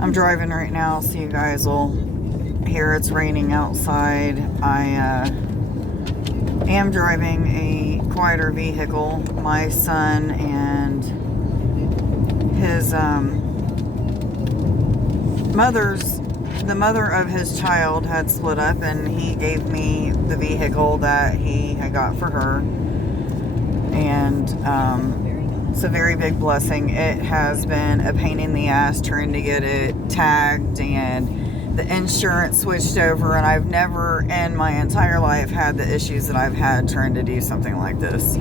I'm driving right now, so you guys will hear it's raining outside. I am driving a quieter vehicle. My son and his the mother of his child had split up, and he gave me the vehicle that he had got for her. And it's a very big blessing. It has been a pain in the ass trying to get it tagged, and the insurance switched over, and I've never in my entire life had the issues that I've had trying to do something like this.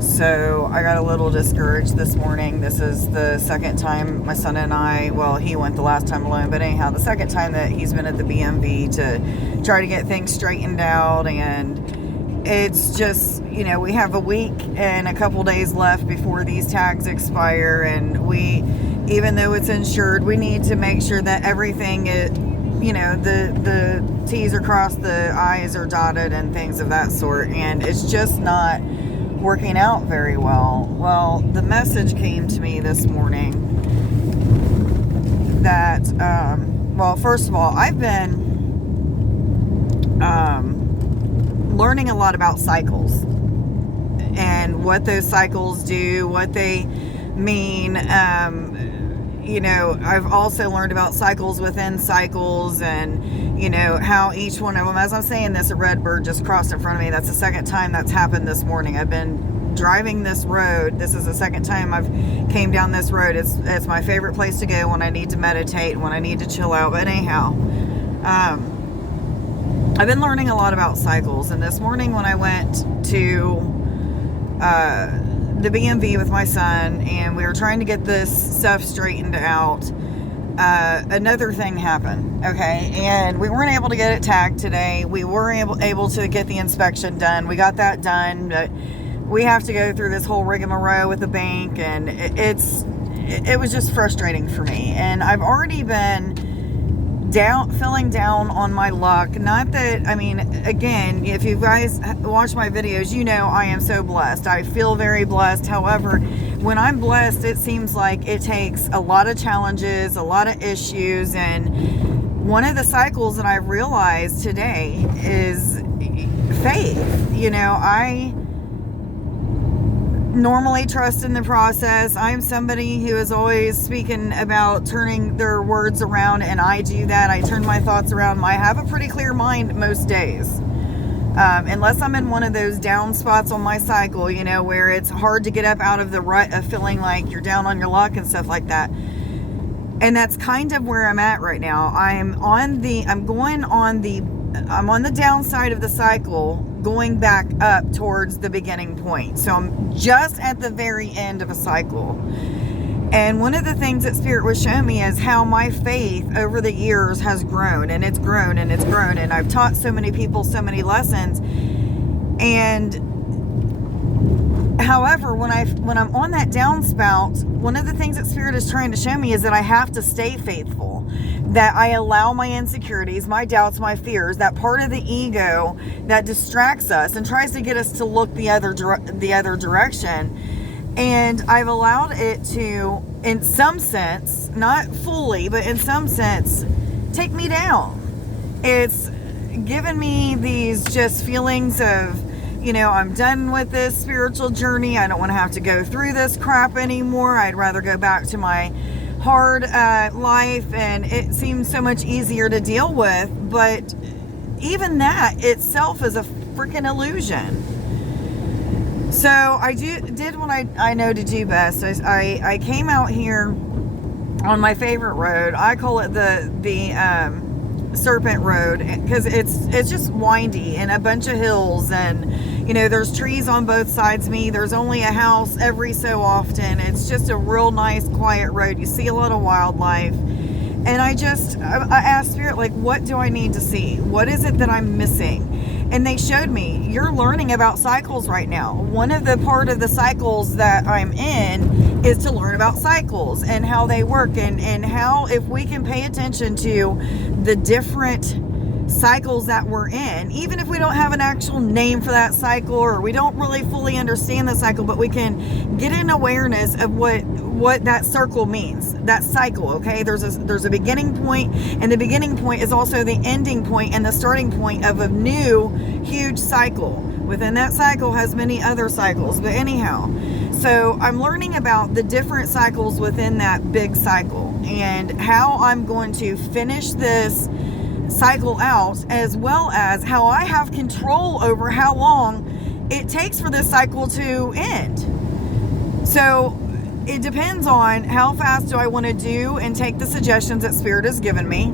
So I got a little discouraged this morning. This is the second time my son and I, well, he went the last time alone, but anyhow, the second time that he's been at the BMV to try to get things straightened out. And it's just, you know, we have a week and a couple days left before these tags expire, and we, even though it's insured, we need to make sure that everything is, you know, the T's are crossed, the I's are dotted, and things of that sort. And it's just not working out very well. Well, the message came to me this morning that, well, first of all, I've been learning a lot about cycles and what those cycles do, what they mean. You know, I've also learned about cycles within cycles, and, you know, how each one of them, as I'm saying this, a red bird just crossed in front of me. That's the second time that's happened this morning. I've been driving this road. This is the second time I've came down this road. It's my favorite place to go when I need to meditate, when I need to chill out. But anyhow, I've been learning a lot about cycles. And this morning when I went to the BMV with my son, and we were trying to get this stuff straightened out, another thing happened. Okay, and we weren't able to get it tagged today. We were able to get the inspection done. We got that done, but we have to go through this whole rigmarole with the bank, and it was just frustrating for me. And I've already been feeling down on my luck. Not that, I mean, again, if you guys watch my videos, you know I am so blessed. I feel very blessed. However, when I'm blessed, it seems like it takes a lot of challenges, a lot of issues. And one of the cycles that I've realized today is faith. You know, I normally trust in the process. I'm somebody who is always speaking about turning their words around, and I do that. I turn my thoughts around. I have a pretty clear mind most days, unless I'm in one of those down spots on my cycle, you know, where it's hard to get up out of the rut of feeling like you're down on your luck and stuff like that. And that's kind of where I'm at right now. I'm on the downside of the cycle, going back up towards the beginning point. So I'm just at the very end of a cycle. And one of the things that Spirit was showing me is how my faith over the years has grown, and it's grown, and it's grown. And I've taught so many people so many lessons. And however, when I'm on that downspout, one of the things that Spirit is trying to show me is that I have to stay faithful. That I allow my insecurities, my doubts, my fears, that part of the ego that distracts us and tries to get us to look the other direction. And I've allowed it to, in some sense, not fully, but in some sense, take me down. It's given me these just feelings of, you know, I'm done with this spiritual journey. I don't want to have to go through this crap anymore. I'd rather go back to my hard life, and it seems so much easier to deal with. But even that itself is a freaking illusion. So I did what I know to do best. I came out here on my favorite road. I call it the Serpent Road, because it's just windy and a bunch of hills, and you know, there's trees on both sides of me. There's only a house every so often. It's just a real nice, quiet road. You see a lot of wildlife. And I asked Spirit, like, what do I need to see? What is it that I'm missing? And they showed me, you're learning about cycles right now. One of the part of the cycles that I'm in is to learn about cycles and how they work, and how, if we can pay attention to the different cycles that we're in, even if we don't have an actual name for that cycle, or we don't really fully understand the cycle, but we can get an awareness of what that circle means, that cycle. Okay, there's a beginning point, and the beginning point is also the ending point and the starting point of a new huge cycle. Within that cycle has many other cycles, but anyhow, so I'm learning about the different cycles within that big cycle and how I'm going to finish this cycle out, as well as how I have control over how long it takes for this cycle to end. So it depends on how fast do I want to do and take the suggestions that Spirit has given me.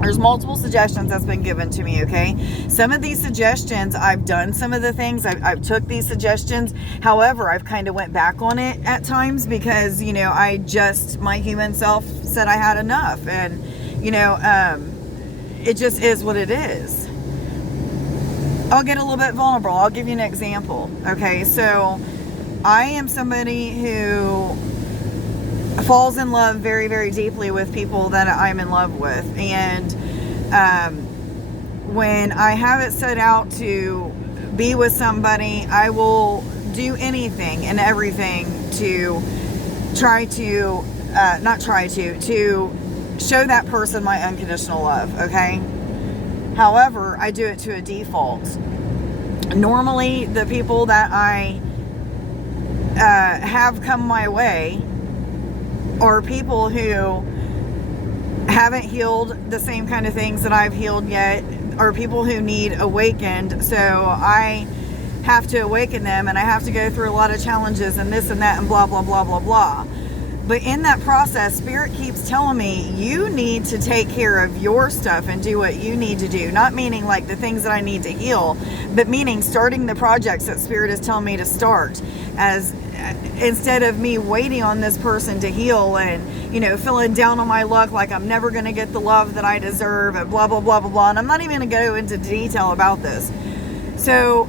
There's multiple suggestions that's been given to me, okay? Some of these suggestions, I've done some of the things. I've took these suggestions. However, I've kind of went back on it at times because, my human self said I had enough. And, it just is what it is. I'll get a little bit vulnerable. I'll give you an example, okay? So I am somebody who falls in love very, very deeply with people that I'm in love with. And when I have it set out to be with somebody, I will do anything and everything to try to, to show that person my unconditional love, okay? However, I do it to a default. Normally, the people that I have come my way are people who haven't healed the same kind of things that I've healed yet, or people who need awakened. So I have to awaken them, and I have to go through a lot of challenges and this and that and blah, blah, blah, blah, blah. But in that process, Spirit keeps telling me, you need to take care of your stuff and do what you need to do. Not meaning like the things that I need to heal, but meaning starting the projects that Spirit is telling me to start, as instead of me waiting on this person to heal and, feeling down on my luck like I'm never going to get the love that I deserve and blah, blah, blah, blah, blah. And I'm not even going to go into detail about this. So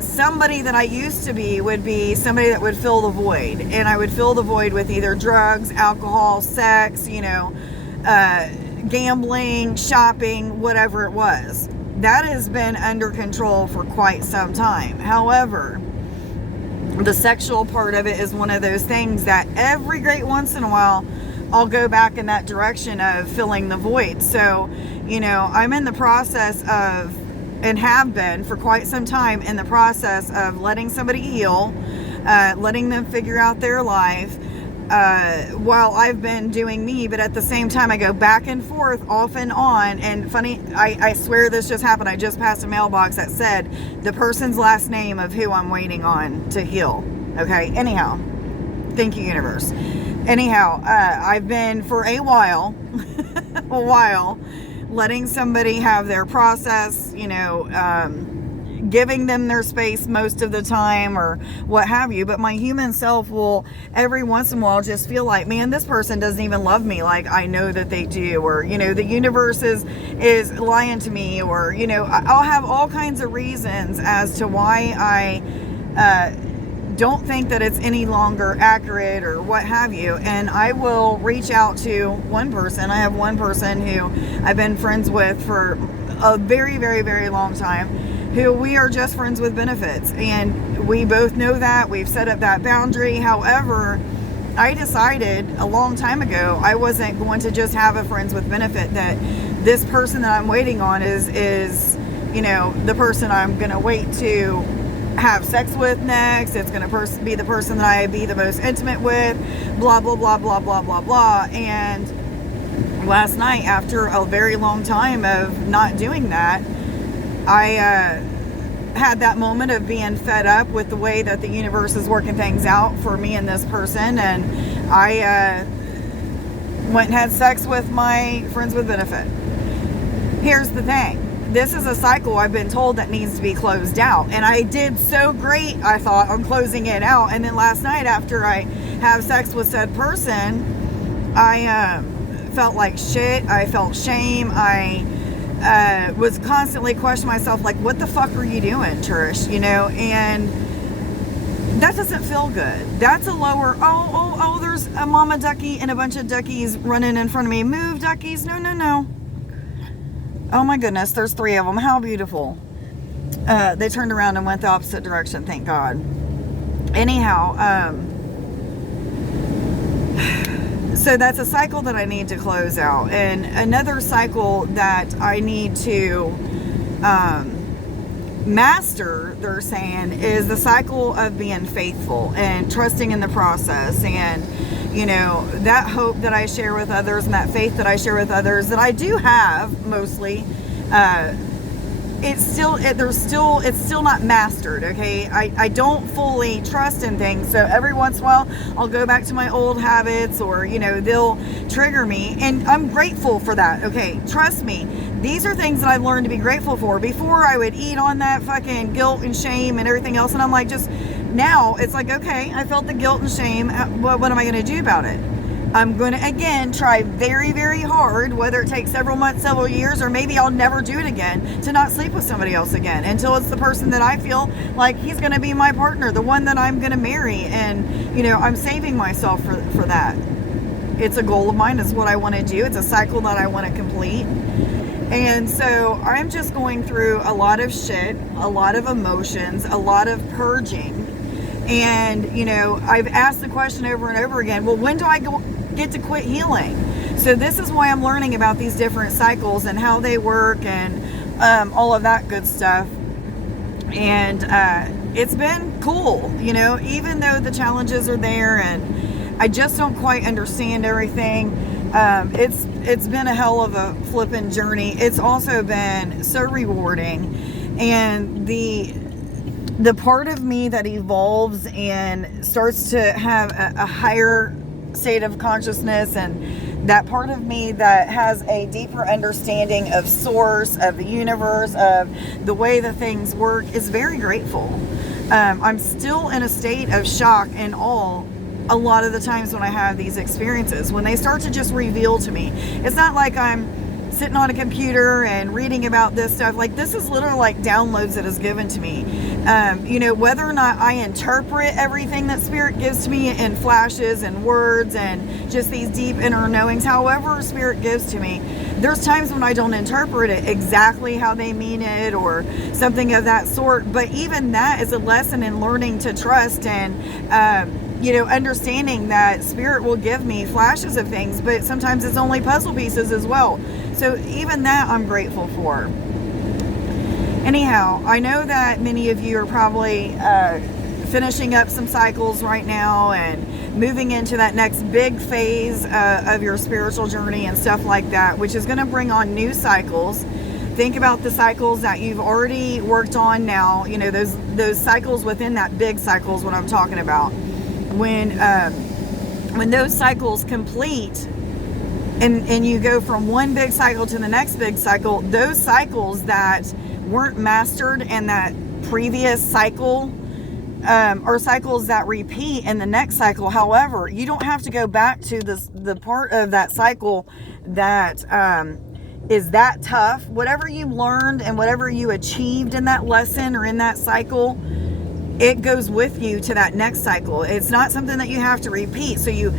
somebody that I used to be would be somebody that would fill the void. And I would fill the void with either drugs, alcohol, sex, gambling, shopping, whatever it was. That has been under control for quite some time. However, the sexual part of it is one of those things that every great once in a while I'll go back in that direction of filling the void. So, I'm in the process of, and have been for quite some time, in the process of letting somebody heal, letting them figure out their life, while I've been doing me. But at the same time, I go back and forth off and on. And funny, I swear this just happened. I just passed a mailbox that said the person's last name of who I'm waiting on to heal. Okay, anyhow, thank you, universe. Anyhow, I've been for a while letting somebody have their process, giving them their space most of the time or what have you. But my human self will every once in a while just feel like, man, this person doesn't even love me like I know that they do, or the universe is lying to me, or I'll have all kinds of reasons as to why I don't think that it's any longer accurate or what have you. And I will reach out to one person. I have one person who I've been friends with for a very, very, very long time, who we are just friends with benefits. And we both know that. We've set up that boundary. However, I decided a long time ago I wasn't going to just have a friends with benefit, that this person that I'm waiting on is the person I'm going to wait to have sex with next. It's going to be the person that I be the most intimate with, blah, blah, blah, blah, blah, blah, blah. And last night, after a very long time of not doing that, I had that moment of being fed up with the way that the universe is working things out for me and this person. And I went and had sex with my friends with benefit. Here's the thing. This is a cycle I've been told that needs to be closed out. And I did so great, I thought, on closing it out. And then last night, after I have sex with said person, I felt like shit. I felt shame. I was constantly questioning myself, like, what the fuck are you doing, Trish? And that doesn't feel good. That's a lower, there's a mama ducky and a bunch of duckies running in front of me. Move, duckies. No. Oh my goodness, there's 3 of them. How beautiful. They turned around and went the opposite direction, thank God. Anyhow, so that's a cycle that I need to close out. And another cycle that I need to master, they're saying, is the cycle of being faithful and trusting in the process. And, you know, that hope that I share with others and that faith that I share with others that I do have mostly, it's still not mastered. Okay. I don't fully trust in things. So every once in a while I'll go back to my old habits, or, you know, they'll trigger me, and I'm grateful for that. Okay. Trust me. These are things that I've learned to be grateful for. Before, I would eat on that fucking guilt and shame and everything else. And I'm like, just now it's like, okay, I felt the guilt and shame. What am I going to do about it? I'm going to, again, try very, very hard, whether it takes several months, several years, or maybe I'll never do it again, to not sleep with somebody else again until it's the person that I feel like he's going to be my partner, the one that I'm going to marry. And, you know, I'm saving myself for that. It's a goal of mine. It's what I want to do. It's a cycle that I want to complete. And so I'm just going through a lot of shit, a lot of emotions, a lot of purging. And, you know, I've asked the question over and over again, well, when do I get to quit healing? So this is why I'm learning about these different cycles and how they work and all of that good stuff. And it's been cool, you know, even though the challenges are there and I just don't quite understand everything. It's been a hell of a flipping journey. It's also been so rewarding, and the part of me that evolves and starts to have a higher state of consciousness, and that part of me that has a deeper understanding of source, of the universe, of the way that things work, is very grateful. I'm still in a state of shock and awe a lot of the times when I have these experiences, when they start to just reveal to me. It's not like I'm sitting on a computer and reading about this stuff. Like, this is literally like downloads that is given to me. You know, whether or not I interpret everything that Spirit gives to me in flashes and words and just these deep inner knowings, however Spirit gives to me, there's times when I don't interpret it exactly how they mean it or something of that sort. But even that is a lesson in learning to trust and, you know, understanding that Spirit will give me flashes of things, but sometimes it's only puzzle pieces as well. So even that I'm grateful for. Anyhow, I know that many of you are probably finishing up some cycles right now and moving into that next big phase of your spiritual journey and stuff like that, which is going to bring on new cycles. Think about the cycles that you've already worked on now. You know, those cycles within that big cycle is what I'm talking about. When those cycles complete and you go from one big cycle to the next big cycle, those cycles that weren't mastered in that previous cycle are cycles that repeat in the next cycle. However, you don't have to go back to the part of that cycle that is that tough. Whatever you learned and whatever you achieved in that lesson or in that cycle, it goes with you to that next cycle. It's not something that you have to repeat. So you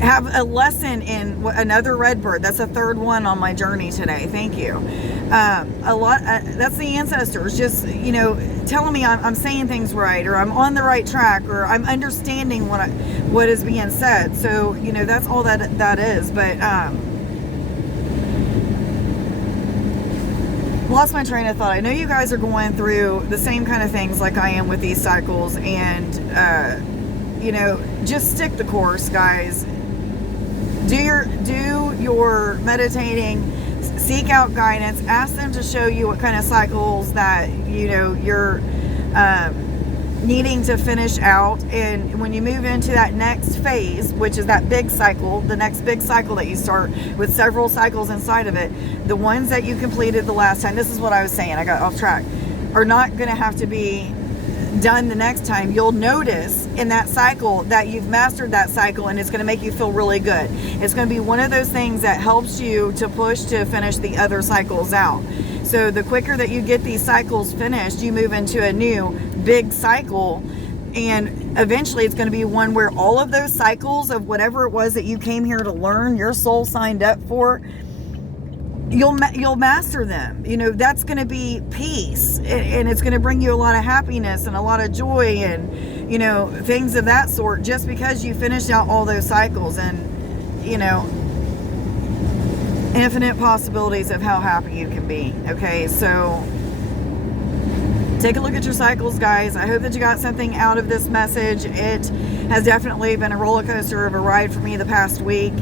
have a lesson in another redbird. That's a third one on my journey today. Thank you. That's the ancestors just, you know, telling me I'm saying things right, or I'm on the right track, or I'm understanding what is being said. So, you know, that's all that is. But lost my train of thought. I know you guys are going through the same kind of things like I am with these cycles, and you know, just stick the course, guys. Do your meditating, seek out guidance, ask them to show you what kind of cycles that, you know, you're needing to finish out. And when you move into that next phase, which is that big cycle, the next big cycle that you start with several cycles inside of it, the ones that you completed the last time, this is what I was saying, I got off track, are not going to have to be done the next time. You'll notice in that cycle that you've mastered that cycle, and it's going to make you feel really good. It's going to be one of those things that helps you to push to finish the other cycles out. So the quicker that you get these cycles finished, you move into a new big cycle, and eventually it's going to be one where all of those cycles of whatever it was that you came here to learn, your soul signed up for, you'll master them. You know, that's going to be peace, and it's going to bring you a lot of happiness and a lot of joy and, you know, things of that sort, just because you finished out all those cycles. And, you know, infinite possibilities of how happy you can be. Okay, so take a look at your cycles, guys. I hope that you got something out of this message. It has definitely been a roller coaster of a ride for me the past week,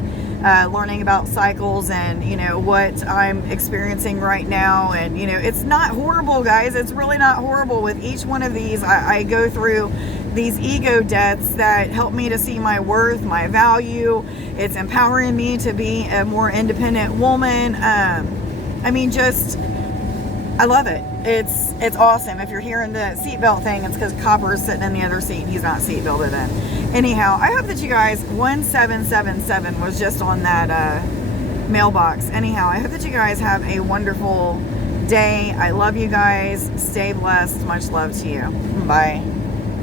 learning about cycles and, you know, what I'm experiencing right now. And, you know, it's not horrible, guys. It's really not horrible. With each one of these, I go through these ego deaths that help me to see my worth, my value. It's empowering me to be a more independent woman. I mean, just, I love it. It's awesome. If you're hearing the seatbelt thing, it's because Copper's sitting in the other seat and he's not seatbelted in. Anyhow, I hope that you guys, 1777 was just on that mailbox. Anyhow, I hope that you guys have a wonderful day. I love you guys. Stay blessed. Much love to you. Bye.